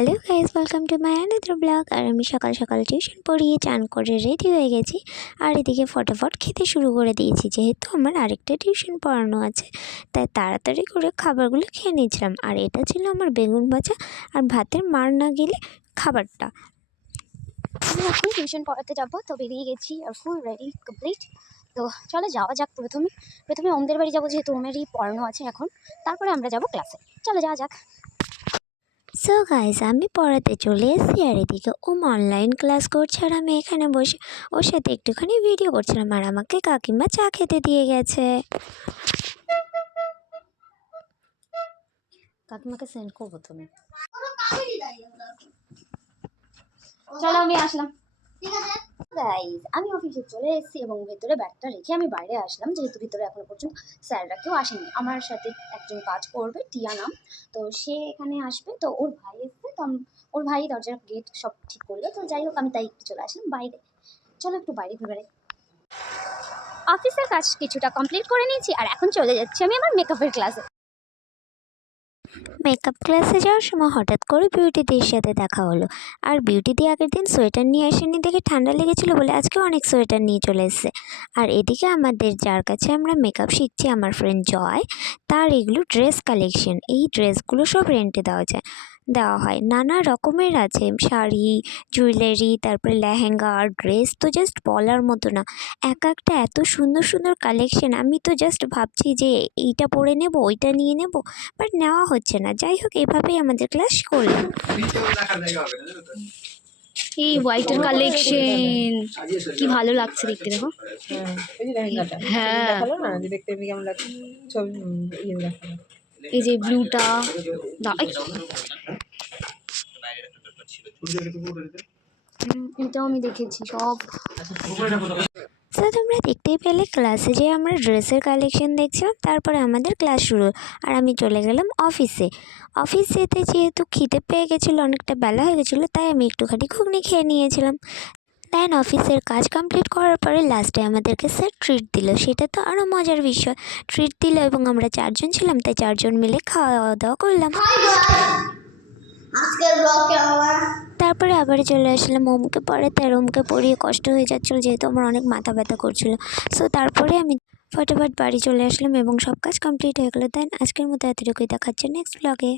Hello guys welcome to my another blog আর আমি সকাল সকাল টিউশন পড়িয়ে চান করে রেডি হয়ে গেছি। আর এদিকে ফটাফট খেতে শুরু করে দিয়েছি, যেহেতু আমার আরেকটা টিউশন পড়ানো আছে। তাই তাড়াতাড়ি করে খাবারগুলো খেয়ে নিয়েছিলাম। আর এটা ছিল আমার বেগুন ভাজা আর ভাতের মার না গেলে খাবারটা। আমি এখন টিউশন পড়াতে যাব, তো বেরিয়ে গেছি আর ফুল রেডি কমপ্লিট তো চলো যাওয়া যাক প্রথমে। প্রথমে ওমদের বাড়ি যাব, যেহেতু ওমেরই পড়ানো আছে এখন। তারপরে আমরা যাব ক্লাসে চলো যাওয়া যাক। সো গাইজ আমি পড়াতে চলে এসেছি আর এদিকে ওম অনলাইন ক্লাস করছে আর আমি এখানে বসে ওর সাথে একটুখানি ভিডিও করছিলাম আর আমাকে কাকিমা চা খেতে দিয়ে গেছে। কাকিমাকে সেন্ড করব তুমি। চলো আমি আসলাম। গাইজ আমি অফিসে চলে এসেছি এবং ভেতরে ব্যাগটা রেখে আমি বাইরে আসলাম। যেহেতু ভিতরে এখনও পর্যন্ত স্যাররা কেউ আসেনি। আমার সাথে একজন কাজ করবে, টিয়া নাম। তো সে এখানে আসবে। তো ওর ভাই এসছে। তো ওর ভাই দরজার গেট সব ঠিক করল। তো যাই হোক, আমি তাই একটু চলে আসলাম বাইরে। চলো একটু বাইরে ঘুরে অফিসের কাজ কিছুটা কমপ্লিট করে নিয়েছি আর এখন চলে যাচ্ছি আমি আমার মেকআপের ক্লাসে মেকআপ ক্লাসে যাওয়ার সময় হঠাৎ করে বিউটিদির সাথে দেখা হলো। আর বিউটি বিউটিদি আগের দিন সোয়েটার নিয়ে আসেনি দেখে ঠান্ডা লেগেছিল বলে আজকে অনেক সোয়েটার নিয়ে চলে এসেছে। আর এদিকে আমাদের যার কাছে আমরা মেকআপ শিখছি, আমার ফ্রেন্ড জয়, তার এগুলো ড্রেস কালেকশন এই ড্রেসগুলো সব রেন্টে দেওয়া যায়। দেওয়া হয়। নানা রকমের আছে শাড়ি জুয়েলারি তারপরে লেহেঙ্গা আর ড্রেস তো জাস্ট বলার মতো না। এক একটা এত সুন্দর সুন্দর কালেকশন আমি তো জাস্ট ভাবছি যে এইটা পরে নেব ওইটা নিয়ে নেব বাট নেওয়া হচ্ছে না। যাই হোক এভাবেই আমাদের ক্লাস করলাম। এই হোয়াইটের কালেকশন কি ভালো লাগছে দেখতে দেখো। হ্যাঁ, এই যে লেহেঙ্গাটা। হ্যাঁ। দেখতে কেমন লাগছে এই যে ব্লুটা এটাও আমি দেখেছি সব। তোমরা দেখতেই পেলে ক্লাসে যে আমরা ড্রেসের কালেকশন দেখছিলাম তারপরে আমাদের ক্লাস শুরু আর আমি চলে গেলাম অফিসে অফিস যেতে যেহেতু খিদে পেয়ে গেছিল অনেকটা বেলা হয়ে গেছিল তাই আমি একটুখানি ঘুগনি খেয়ে নিয়েছিলাম। দেন অফিসের কাজ কমপ্লিট করার পরে লাস্টে আমাদেরকে স্যার ট্রিট দিল। সেটা তো আরও মজার বিষয়। ট্রিট দিল এবং আমরা চারজন ছিলাম তাই চারজন মিলে খাওয়া দাওয়া করলাম তারপরে আবার চলে আসলাম। ওমকে পড়াতে আর ওমকে পড়িয়ে কষ্ট হয়ে যাচ্ছিল, যেহেতু আমার অনেক মাথা ব্যথা করছিল। সো তারপরে আমি ফটাফট বাড়ি চলে আসলাম এবং সব কাজ কমপ্লিট হয়ে গেলো। দেন আজকের মতো এতটুকুই। দেখাচ্ছে নেক্সট ব্লগে